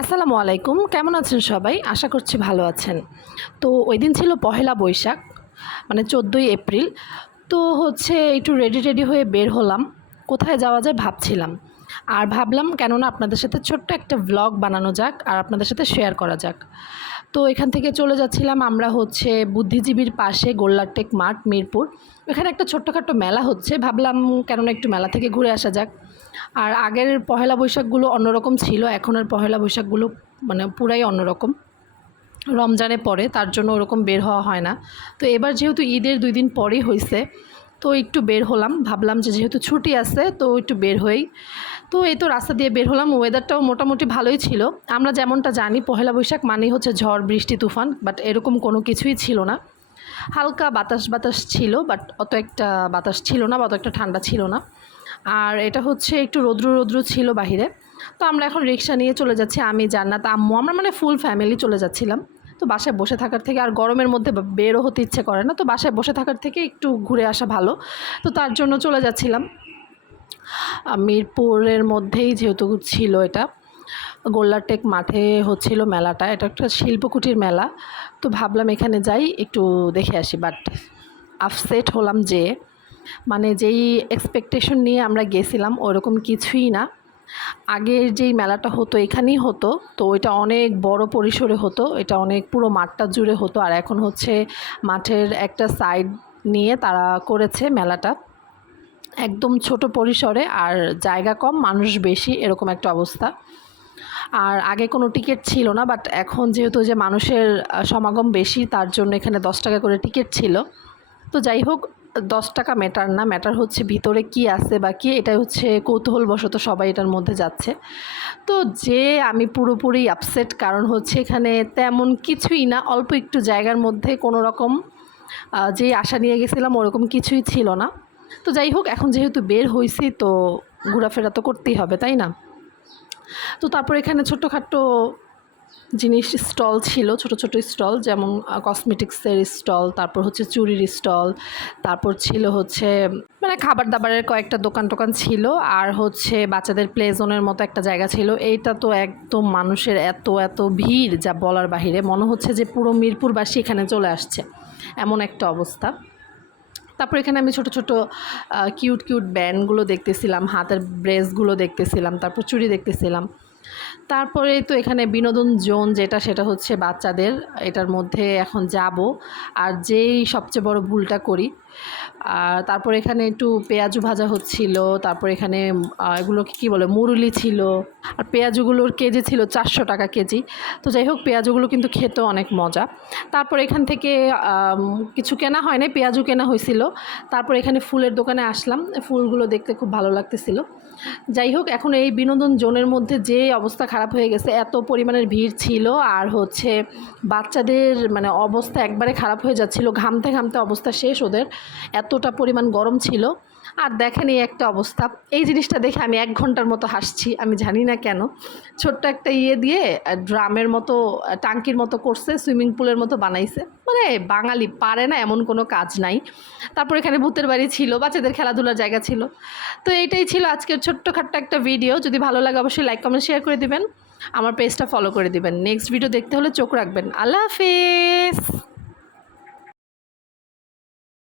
আসসালামু আলাইকুম। কেমন আছেন সবাই? আশা করছি ভালো আছেন। তো ওই দিন ছিল পহেলা বৈশাখ মানে চোদ্দোই এপ্রিল। তো হচ্ছে একটু রেডি রেডি হয়ে বের হলাম। কোথায় যাওয়া যায় ভাবছিলাম। আর ভাবলাম কেননা আপনাদের সাথে ছোট্ট একটা ভ্লগ বানানো যাক আর আপনাদের সাথে শেয়ার করা যাক। তো এখান থেকে চলে যাচ্ছিলাম আমরা হচ্ছে বুদ্ধিজীবীর পাশে গোল্লারটেক মাঠ, মিরপুর। এখানে একটা ছোট্টখাট্টো মেলা হচ্ছে, ভাবলাম কেননা একটু মেলা থেকে ঘুরে আসা যাক। আর আগের পহেলা বৈশাখগুলো অন্যরকম ছিল, এখনের পহেলা বৈশাখগুলো মানে পুরাই অন্যরকম। রমজানে পরে তার জন্য ওরকম বের হওয়া হয় না। তো এবার যেহেতু ঈদের দুই দিন পরেই হয়েছে তো একটু বের হলাম। ভাবলাম যে যেহেতু ছুটি আছে, তো একটু বের হই। তো এই তো রাস্তা দিয়ে বের হলাম। ওয়েদারটাও মোটামুটি ভালোই ছিল। আমরা যেমনটা জানি, পহেলা বৈশাখ মানেই হচ্ছে ঝড়, বৃষ্টি, তুফান বাট এরকম কোনো কিছুই ছিল না। হালকা বাতাস বাতাস ছিল বাট অত একটা বাতাস ছিল না বা অত একটা ঠান্ডা ছিল না। আর এটা হচ্ছে একটু রৌদ্র রৌদ্র ছিল বাহিরে। তো আমরা এখন রিক্সা নিয়ে চলে যাচ্ছি, আমি, জান্নাত, আম্মু। আমরা মানে ফুল ফ্যামিলি চলে যাচ্ছিলাম। তো বাসায় বসে থাকার থেকে আর গরমের মধ্যে বেরো হতে ইচ্ছে করে না, তো বাসায় বসে থাকার থেকে একটু ঘুরে আসা ভালো। তো তার জন্য চলে যাচ্ছিলাম। মিরপুরের মধ্যেই যেহেতু ছিল এটা গোল্লারটেক মাঠে হচ্ছিল মেলাটা। এটা একটা শিল্পকুটির মেলা। তো ভাবলাম এখানে যাই, একটু দেখে আসি। বাট আপসেট হলাম যে মানে যেই এক্সপেকটেশন নিয়ে আমরা গেছিলাম, ওরকম কিছুই না। আগের যেই মেলাটা হতো, এখানেই হতো। তো এটা অনেক বড় পরিসরে হতো, এটা অনেক পুরো মাঠটা জুড়ে হতো। আর এখন হচ্ছে মাঠের একটা সাইড নিয়ে তারা করেছে মেলাটা। একদম ছোট পরিসরে আর জায়গা কম, মানুষ বেশি, এরকম একটা অবস্থা। আর আগে কোনো টিকিট ছিল না বাট এখন যেহেতু যে মানুষের সমাগম বেশি, তার জন্য এখানে দশ টাকা করে টিকিট ছিল। তো যাই হোক দশ টাকা ম্যাটার না। ম্যাটার হচ্ছে ভিতরে কি আছে বা কি, এটাই হচ্ছে কৌতূহলবশত সবাই এটার মধ্যে যাচ্ছে। তো যে আমি পুরোপুরি আপসেট কারণ হচ্ছে এখানে তেমন কিছুই না, অল্প একটু জায়গার মধ্যে কোনো রকম যে আশা নিয়ে গেছিলাম ওরকম কিছুই ছিল না। তো যাই হোক, এখন যেহেতু বের হয়েছি তো ঘোরাফেরা তো করতেই হবে, তাই না? তো তারপর এখানে ছোটোখাটো জিনিস স্টল ছিল, ছোট ছোট স্টল যেমন কসমেটিক্সের স্টল, তারপর হচ্ছে চুরির স্টল, তারপর ছিল হচ্ছে মানে খাবার দাবারের কয়েকটা দোকান টোকান ছিল, আর হচ্ছে বাচ্চাদের প্লে জোনের মতো একটা জায়গা ছিল। এইটা তো একদম মানুষের এত এত ভিড় যা বলার বাহিরে। মনে হচ্ছে যে পুরো মিরপুরবাসী এখানে চলে আসছে। এমন একটা অবস্থা। তারপর এখানে আমি ছোট ছোট কিউট কিউট ব্যান্ডগুলো দেখতেছিলাম, হাতের ব্রেসগুলো দেখতেছিলাম, তারপর চুড়ি দেখতেছিলাম। তারপরে তো এখানে বিনোদন জোন যেটা, সেটা হচ্ছে বাচ্চাদের। এটার মধ্যে এখন যাব। আর যেই সবচেয়ে বড় ভুলটা করি, আর তারপর এখানে একটু পেঁয়াজু ভাজা হচ্ছিল, তারপর এখানে এগুলোকে কী বলে, মুরুলি ছিল। আর পেঁয়াজুগুলোর কেজি ছিল চারশো টাকা কেজি। তো যাই হোক, পেঁয়াজুগুলো কিন্তু খেতেও অনেক মজা। তারপর এখান থেকে কিছু কেনা হয় নাই, পেঁয়াজু কেনা হয়েছিল। তারপর এখানে ফুলের দোকানে আসলাম। ফুলগুলো দেখতে খুব ভালো লাগতেছিল। যাই হোক, এখন এই বিনোদন জোনের মধ্যে যে অবস্থা খারাপ হয়ে গেছে, এত পরিমাণের ভিড় ছিল আর হচ্ছে বাচ্চাদের মানে অবস্থা একবারে খারাপ হয়ে যাচ্ছিল, ঘামতে ঘামতে অবস্থা শেষ ওদের, এতটা পরিমাণ গরম ছিল। আর দেখেন এই একটা অবস্থা, এই জিনিসটা দেখে আমি এক ঘণ্টার মতো হাসছি, আমি জানি না কেন। ছোট্ট একটা ইয়ে দিয়ে ড্রামের মতো, টাঙ্কির মতো করছে, সুইমিং পুলের মতো বানাইছে। মানে বাঙালি, পারে না এমন কোনো কাজ নাই। তারপর এখানে ভূতের বাড়ি ছিল, বাচ্চাদের খেলাধুলার জায়গা ছিল। তো এইটাই ছিল আজকের ছোট্টখাট্ট একটা ভিডিও, যদি ভালো লাগে অবশ্যই লাইক কমেন্ট শেয়ার করে দেবেন, আমার পেজটা ফলো করে দিবেন। নেক্সট ভিডিও দেখতে হলে চোখ রাখবেন। আল্লাহ হাফেজ!